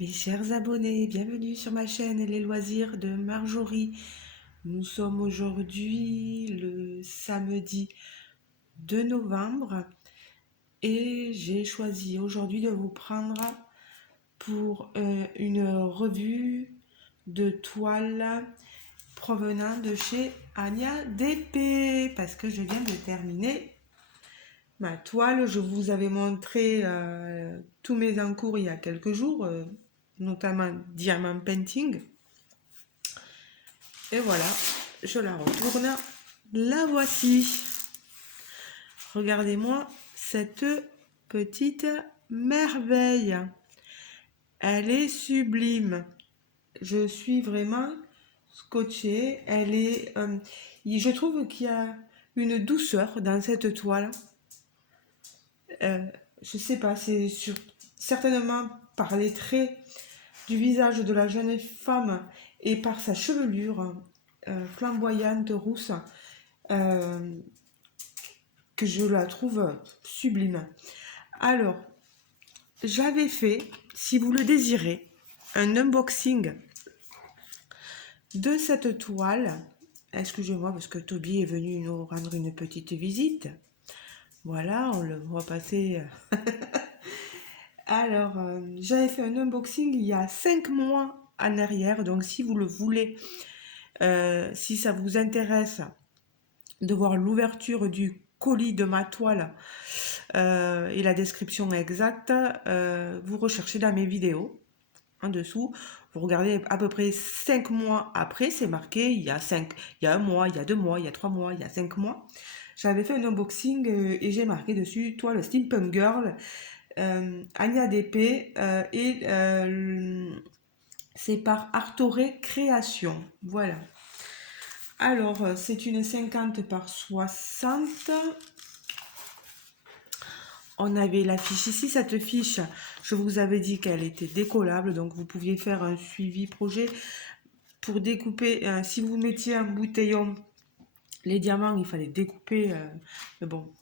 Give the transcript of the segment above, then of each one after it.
Mes chers abonnés, bienvenue sur ma chaîne Les Loisirs de Marjorie. Nous sommes aujourd'hui le samedi 2 novembre et j'ai choisi aujourd'hui de vous prendre pour une revue de toiles provenant de chez Ania DP parce que je viens de terminer ma toile. Je vous avais montré tous mes encours il y a quelques jours, notamment Diamant Painting. Et voilà, je la retourne. La voici. Regardez-moi cette petite merveille. Elle est sublime. Je suis vraiment scotchée. Elle est, je trouve qu'il y a une douceur dans cette toile. Euh, je sais pas, certainement par les traits du visage de la jeune femme et par sa chevelure flamboyante rousse euh, que je la trouve sublime. Alors, j'avais fait, si vous le désirez, un unboxing de cette toile. Excusez-moi parce que Toby est venu nous rendre une petite visite. Voilà, on le voit passer. Alors, j'avais fait un unboxing il y a 5 mois en arrière. Donc, si vous le voulez, si ça vous intéresse de voir l'ouverture du colis de ma toile et la description exacte, vous recherchez dans mes vidéos en dessous. Vous regardez à peu près 5 mois après, c'est marqué il y a 5, il y a un mois, il y a 2 mois, il y a 3 mois, il y a 5 mois. J'avais fait un unboxing et j'ai marqué dessus toile Steampunk Girl, Ania DP et c'est par Artoré Création. Voilà. Alors, c'est une 50 par 60. On avait la fiche ici. Cette fiche, je vous avais dit qu'elle était décollable. Donc, vous pouviez faire un suivi projet pour découper. Si vous mettiez un bouteillon, les diamants, il fallait découper. Mais bon,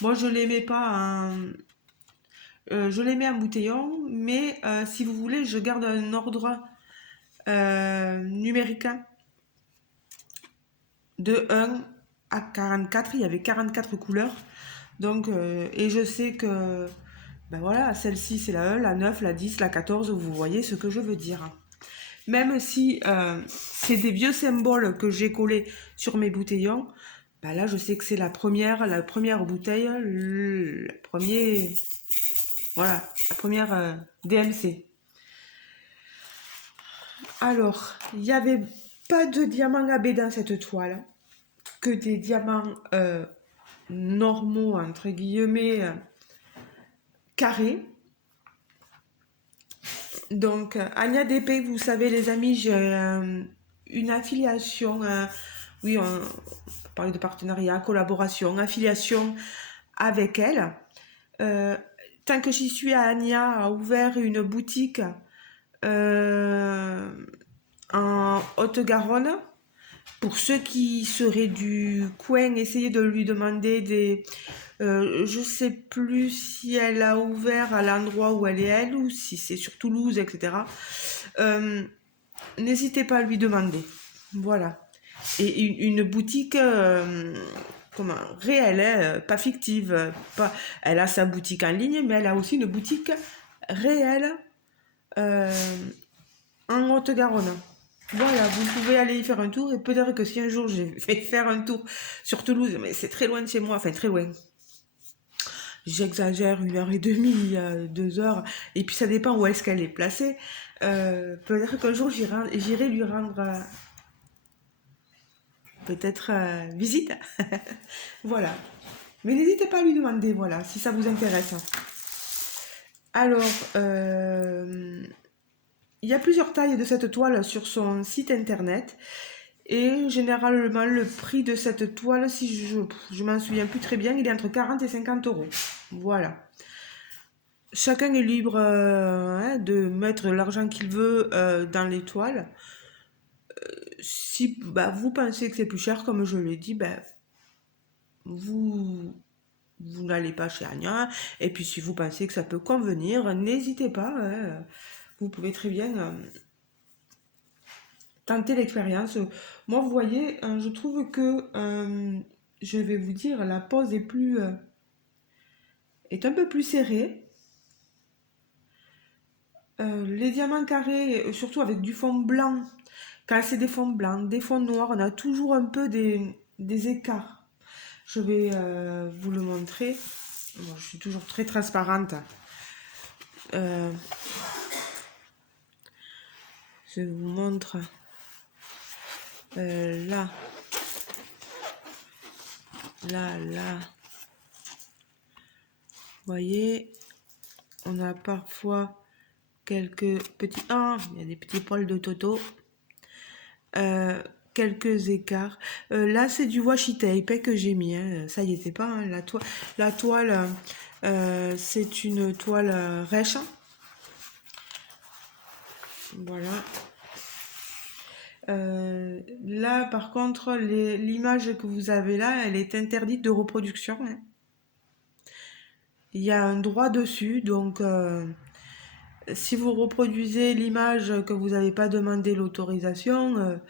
moi, je ne les mets pas en... je les mets en bouteillon. Mais si vous voulez, je garde un ordre numérique de 1 à 44. Il y avait 44 couleurs. Donc, et je sais que, ben voilà, celle-ci c'est la 1, la 9, la 10, la 14, vous voyez ce que je veux dire. Même si c'est des vieux symboles que j'ai collés sur mes bouteillons, ben là je sais que c'est la première bouteille, le premier, voilà, la première DMC. Alors, il n'y avait pas de diamants AB dans cette toile, que des diamants normaux, entre guillemets, carrés. Donc, Ania DP, vous savez, les amis, j'ai une affiliation. Oui, on parle de partenariat, collaboration, affiliation avec elle. Euh, Tant que j'y suis, Ania a ouvert une boutique euh, en Haute-Garonne. Pour ceux qui seraient du coin, essayez de lui demander des... je sais plus si elle a ouvert à l'endroit où elle est elle ou si c'est sur Toulouse, etc. N'hésitez pas à lui demander. Voilà. Et une boutique comment, réelle, hein, pas fictive. Pas, elle a sa boutique en ligne, mais elle a aussi une boutique réelle euh, en Haute-Garonne. Voilà, vous pouvez aller y faire un tour et peut-être que si un jour je vais faire un tour sur Toulouse, mais c'est très loin de chez moi, enfin très loin. J'exagère, 1h30, 2 heures, et puis ça dépend où est-ce qu'elle est placée. Peut-être qu'un jour j'irai lui rendre peut-être visite. Voilà. Mais n'hésitez pas à lui demander, voilà, si ça vous intéresse. Alors, il y a plusieurs tailles de cette toile sur son site internet. Et généralement, le prix de cette toile, si je m'en souviens plus très bien, il est entre 40 et 50 euros. Voilà. Chacun est libre hein, de mettre l'argent qu'il veut dans les toiles. Si bah, vous pensez que c'est plus cher, comme je l'ai dit, bah, vous n'allez pas chez Anya. Et puis si vous pensez que ça peut convenir, n'hésitez pas. Hein. vous pouvez très bien tenter l'expérience. Moi, vous voyez, je trouve que, je vais vous dire, la pose est un peu plus serrée. Les diamants carrés, surtout avec du fond blanc, quand c'est des fonds blancs, des fonds noirs, on a toujours un peu des écarts. Je vais vous le montrer. Bon, je suis toujours très transparente. Euh, je vous montre là, là. Vous voyez, on a parfois quelques petits... Ah, il y a des petits poils de Toto. Quelques écarts. Là, c'est du washi tape que j'ai mis. Hein. Ça y était pas. Hein. La toile, c'est une toile rêche. Voilà. Là, par contre, l'image que vous avez là, elle est interdite de reproduction. Hein. Il y a un droit dessus, donc si vous reproduisez l'image que vous n'avez pas demandé l'autorisation,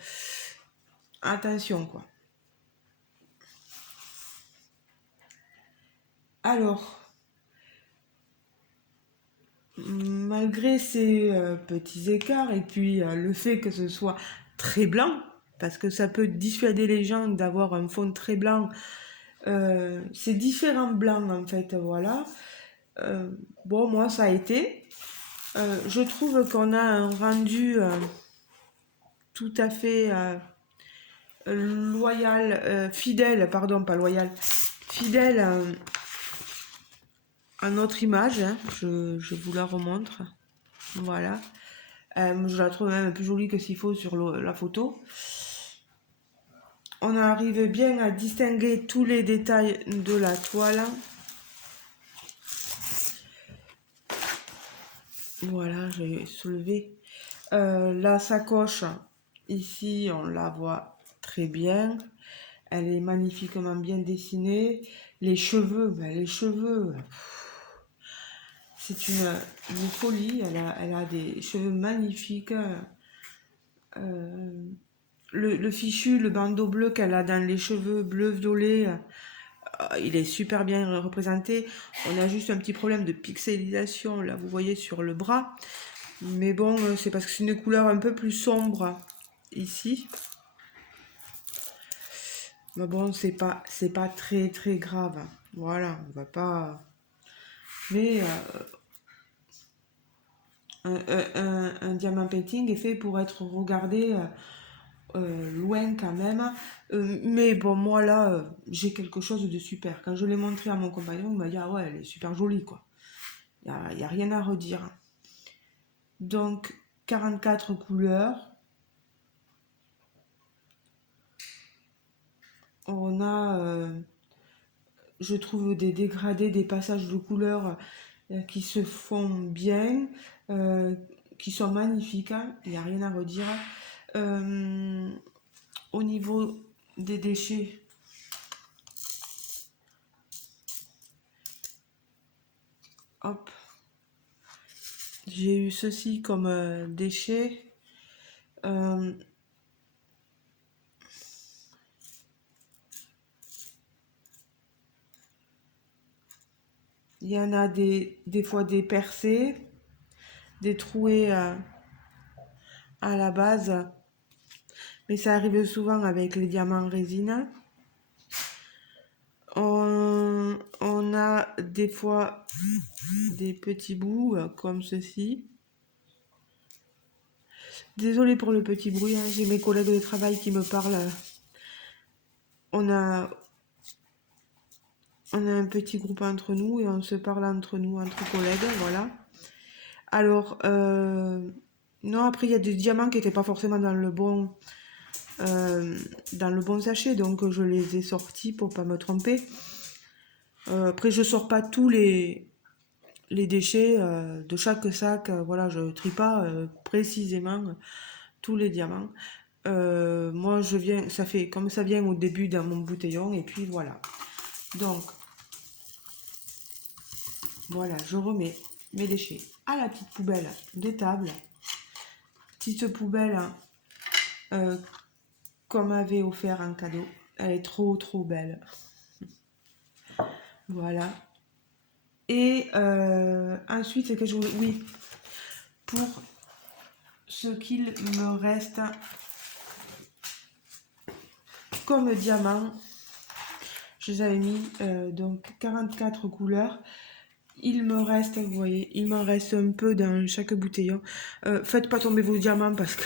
attention quoi. Alors, malgré ces petits écarts et puis le fait que ce soit très blanc, parce que ça peut dissuader les gens d'avoir un fond très blanc, c'est différents blancs en fait, voilà. Bon, moi ça a été. Je trouve qu'on a un rendu tout à fait loyal, fidèle, pardon, pas loyal, fidèle à notre image. Hein. Je vous la remontre. Voilà. Je la trouve même plus jolie que s'il faut sur la photo. On arrive bien à distinguer tous les détails de la toile. Voilà, j'ai soulevé. La sacoche, ici, on la voit très bien. Elle est magnifiquement bien dessinée. Les cheveux, c'est une folie. Elle a des cheveux magnifiques. Le fichu, le bandeau bleu qu'elle a dans les cheveux bleu-violet, il est super bien représenté. On a juste un petit problème de pixelisation, là, vous voyez, sur le bras. Mais bon, c'est parce que c'est une couleur un peu plus sombre ici. Mais bon, c'est pas très très grave. Voilà, on va pas... Mais un diamant painting est fait pour être regardé loin quand même. Mais bon, moi là, j'ai quelque chose de super. Quand je l'ai montré à mon compagnon, il m'a dit, ah ouais, elle est super jolie, quoi. Il y a rien à redire. Donc, 44 couleurs. On a, je trouve, des dégradés, des passages de couleurs qui se font bien, qui sont magnifiques. Hein. Il n'y a rien à redire. Au niveau des déchets, hop, j'ai eu ceci comme déchets. Il y en a des fois des percés, des trouées à la base, mais ça arrive souvent avec les diamants résine. On a des fois des petits bouts comme ceci. Désolée pour le petit bruit, hein, j'ai mes collègues de travail qui me parlent. On a, on a un petit groupe entre nous et on se parle entre nous, entre collègues, voilà. Alors, non, après il y a des diamants qui n'étaient pas forcément dans le bon sachet, donc je les ai sortis pour pas me tromper. Après, je sors pas tous les déchets de chaque sac, voilà, je trie pas précisément tous les diamants. Moi, je viens, ça fait comme ça vient au début dans mon bouteillon, et puis voilà. Donc, voilà, je remets mes déchets à la petite poubelle de table. Petite poubelle qu'on m'avait offert en cadeau. Elle est trop belle. Voilà. Et ensuite, c'est que je... Oui, pour ce qu'il me reste comme diamant, je les avais mis donc 44 couleurs. Il me reste, vous voyez, il m'en reste un peu dans chaque bouteillon. Faites pas tomber vos diamants parce que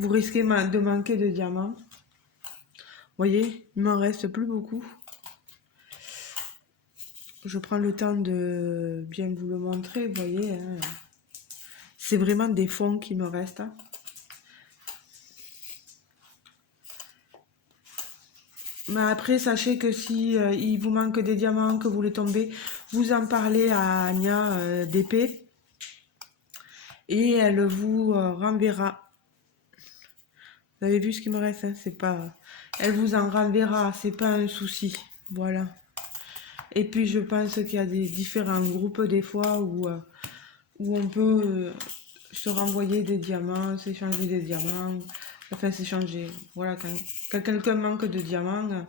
vous risquez de manquer de diamants. Vous voyez, il m'en reste plus beaucoup. Je prends le temps de bien vous le montrer, vous voyez. Hein. C'est vraiment des fonds qui me restent. Mais après, sachez que si il vous manque des diamants, que vous les tombez, vous en parlez à Anya d'épée et elle vous renverra. Vous avez vu ce qui me reste, hein, c'est pas. Elle vous en renverra, c'est pas un souci. Voilà. Et puis je pense qu'il y a des différents groupes des fois où on peut se renvoyer des diamants, s'échanger des diamants, enfin s'échanger. Voilà, quand quelqu'un manque de diamants,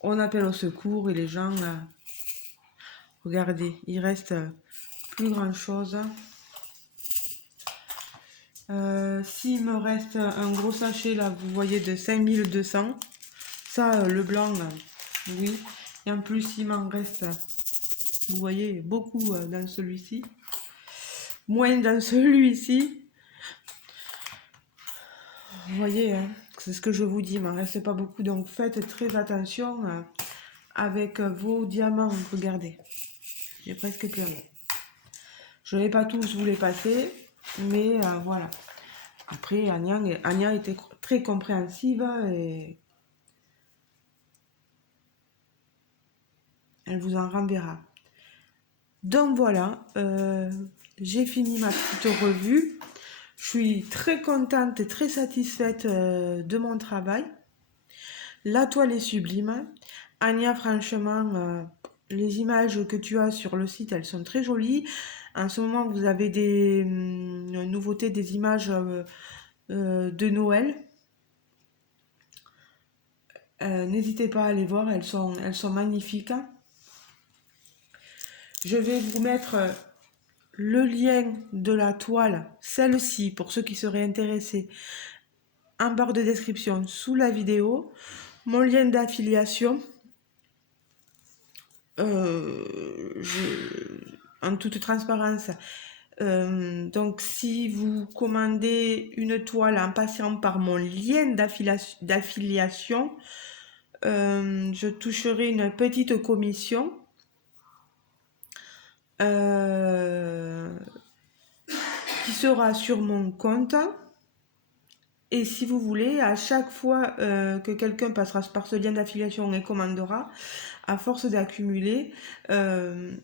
on appelle au secours et les gens, regardez, il reste plus grand chose. S'il me reste un gros sachet là, vous voyez, de 5200, ça le blanc, oui, et en plus il m'en reste, vous voyez, beaucoup dans celui-ci, moins dans celui-ci. Vous voyez, hein, c'est ce que je vous dis, il m'en reste pas beaucoup, donc faites très attention avec vos diamants. Regardez, j'ai presque plus rien. Je ne vais pas tous vous les passer, mais voilà. Après, Anya était très compréhensive et elle vous en renverra. Donc voilà, j'ai fini ma petite revue. Je suis très contente et très satisfaite de mon travail. La toile est sublime. Anya, franchement, les images que tu as sur le site, elles sont très jolies. En ce moment, vous avez des nouveautés, des images de Noël. N'hésitez pas à les voir, elles sont magnifiques. Je vais vous mettre le lien de la toile, celle-ci, pour ceux qui seraient intéressés, en barre de description sous la vidéo. Mon lien d'affiliation, en toute transparence. Donc, si vous commandez une toile en passant par mon lien d'affiliation, je toucherai une petite commission. Qui sera sur mon compte. Et si vous voulez, à chaque fois que quelqu'un passera par ce lien d'affiliation et commandera, à force d'accumuler les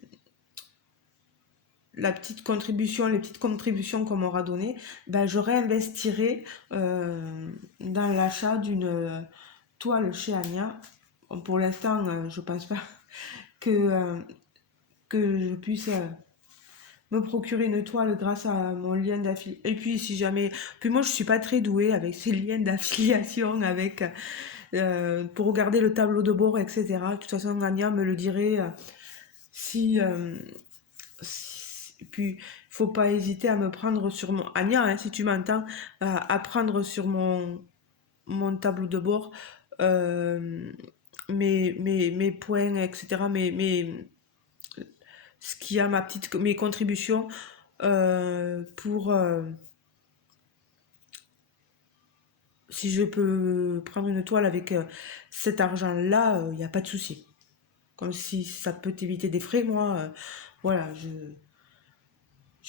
petites contributions qu'on m'aura données, ben, je réinvestirai dans l'achat d'une toile chez Anya. Pour l'instant, je pense pas que je puisse me procurer une toile grâce à mon lien d'affiliation. Et puis si jamais... Puis moi je suis pas très douée avec ces liens d'affiliation, avec pour regarder le tableau de bord, etc. De toute façon, Anya me le dirait si... Puis faut pas hésiter à me prendre sur mon... Anya, hein, si tu m'entends, à prendre sur mon tableau de bord mes points, etc. Ce qui a mes contributions pour si je peux prendre une toile avec cet argent-là, il n'y a pas de souci. Comme si ça peut t'éviter des frais, moi, voilà, je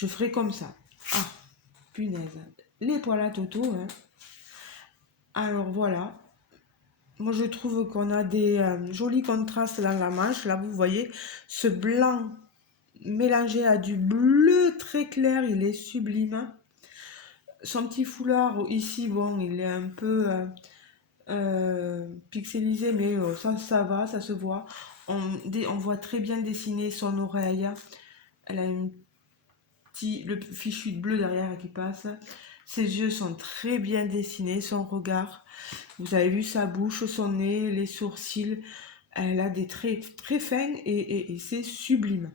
ferai comme ça. Ah, punaise. Les poils à Toto, hein. Alors voilà. Moi, je trouve qu'on a des jolis contrastes dans la manche. Là, vous voyez, ce blanc mélangé à du bleu très clair, il est sublime. Son petit foulard ici, bon, il est un peu pixelisé, mais ça va, ça se voit. On voit très bien dessiner son oreille. Elle a le fichu de bleu derrière qui passe. Ses yeux sont très bien dessinés, son regard. Vous avez vu sa bouche, son nez, les sourcils. Elle a des traits très fins et c'est sublime.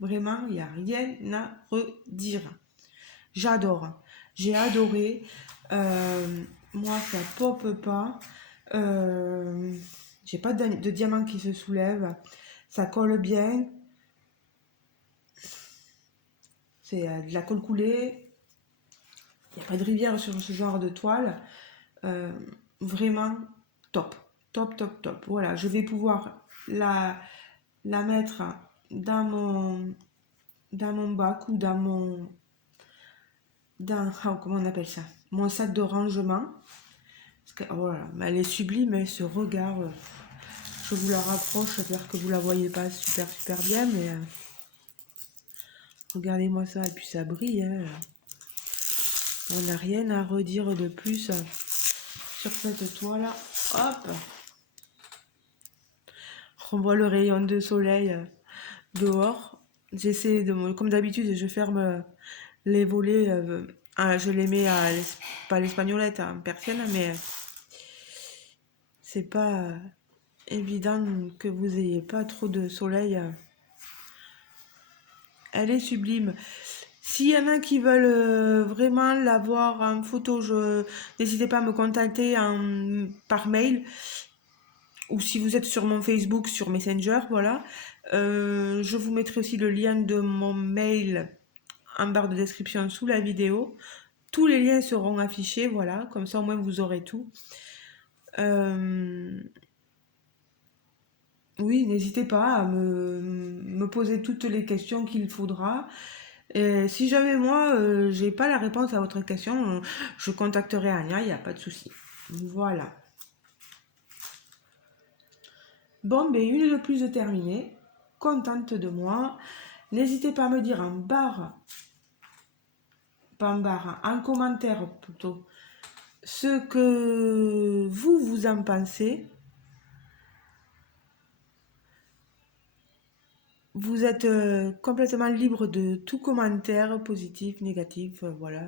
Vraiment, il n'y a rien à redire. J'adore. J'ai adoré. Moi, ça pop pas. J'ai pas de diamant qui se soulève. Ça colle bien. C'est de la colle coulée. Il n'y a pas de rivière sur ce genre de toile. Euh, Vraiment top. Top, top, top. Voilà, je vais pouvoir la mettre dans mon bac ou comment on appelle ça? Mon sac de rangement. Parce que, oh là là, mais elle est sublime, elle se regarde. Je vous la rapproche, j'espère que vous la voyez pas super super bien, mais regardez-moi ça, et puis ça brille. Hein. On n'a rien à redire de plus sur cette toile. Hop, on voit le rayon de soleil dehors. J'essaie comme d'habitude, je ferme les volets. Je les mets pas l'espagnolette, en persienne, mais c'est pas évident que vous ayez pas trop de soleil. Elle est sublime. S'il y en a qui veulent vraiment la voir en photo, n'hésitez pas à me contacter par mail ou si vous êtes sur mon Facebook, sur Messenger, voilà. Je vous mettrai aussi le lien de mon mail en barre de description sous la vidéo. Tous les liens seront affichés, voilà, comme ça au moins vous aurez tout. Oui, n'hésitez pas à me poser toutes les questions qu'il faudra. Et si jamais moi, j'ai pas la réponse à votre question, je contacterai Anya, il n'y a pas de souci. Voilà. Bon, ben une de plus de terminée. Contente de moi. N'hésitez pas à me dire en commentaire plutôt, ce que vous en pensez. Vous êtes complètement libre de tout commentaire, positif, négatif, voilà.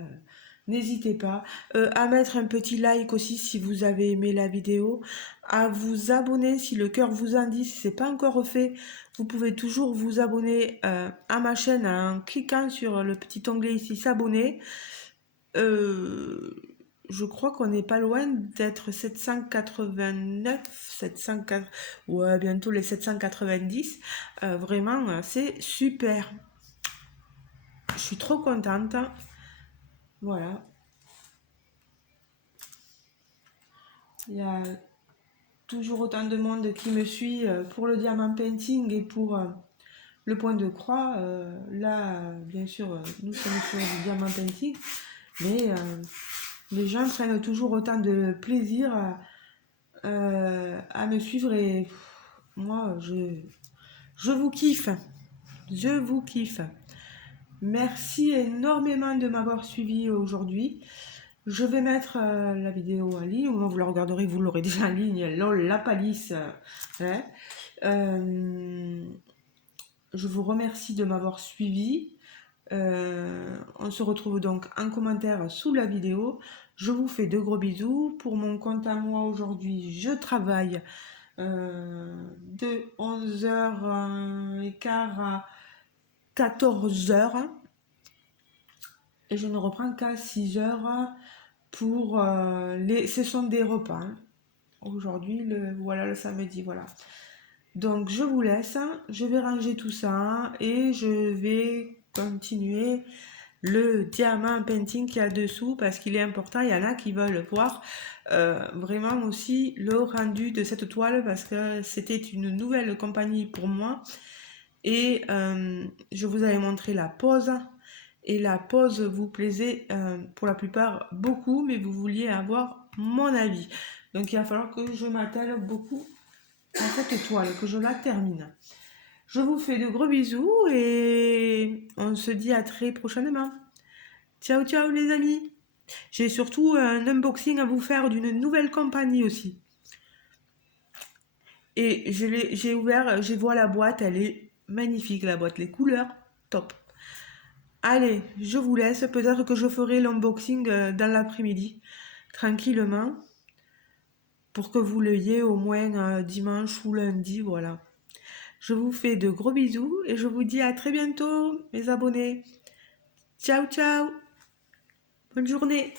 N'hésitez pas à mettre un petit like aussi si vous avez aimé la vidéo, à vous abonner si le cœur vous en dit, si ce n'est pas encore fait, vous pouvez toujours vous abonner à ma chaîne en cliquant sur le petit onglet ici s'abonner. Je crois qu'on n'est pas loin d'être 789, 704, ouais, bientôt les 790. Vraiment, c'est super. Je suis trop contente. Voilà. Il y a toujours autant de monde qui me suit pour le diamant painting et pour le point de croix. Là, bien sûr, nous sommes sur du diamant painting, mais les gens prennent toujours autant de plaisir à me suivre et moi, je vous kiffe. Je vous kiffe. Merci énormément de m'avoir suivi aujourd'hui. Je vais mettre la vidéo en ligne. Vous la regarderez, vous l'aurez déjà en ligne. Lol, la palisse. Hein. Je vous remercie de m'avoir suivi. On se retrouve donc en commentaire sous la vidéo. Je vous fais de gros bisous. Pour mon compte à moi aujourd'hui, je travaille de 11h15 à 14h. Et je ne reprends qu'à 6h pour ce sont des repas. Hein. Aujourd'hui, voilà le samedi, voilà. Donc je vous laisse, je vais ranger tout ça et je vais continuer le diamant painting qu'il y a dessous parce qu'il est important. Il y en a qui veulent voir vraiment aussi le rendu de cette toile parce que c'était une nouvelle compagnie pour moi et je vous avais montré la pose et la pose vous plaisait pour la plupart beaucoup, mais vous vouliez avoir mon avis. Donc il va falloir que je m'attelle beaucoup à cette toile, que je la termine. Je vous fais de gros bisous et on se dit à très prochainement. Ciao ciao les amis. J'ai surtout un unboxing à vous faire d'une nouvelle compagnie aussi. Et j'ai ouvert, j'ai vu la boîte, elle est magnifique la boîte, les couleurs, top. Allez, je vous laisse, peut-être que je ferai l'unboxing dans l'après-midi, tranquillement, pour que vous l'ayez au moins dimanche ou lundi, voilà. Je vous fais de gros bisous et je vous dis à très bientôt, mes abonnés. Ciao, ciao. Bonne journée.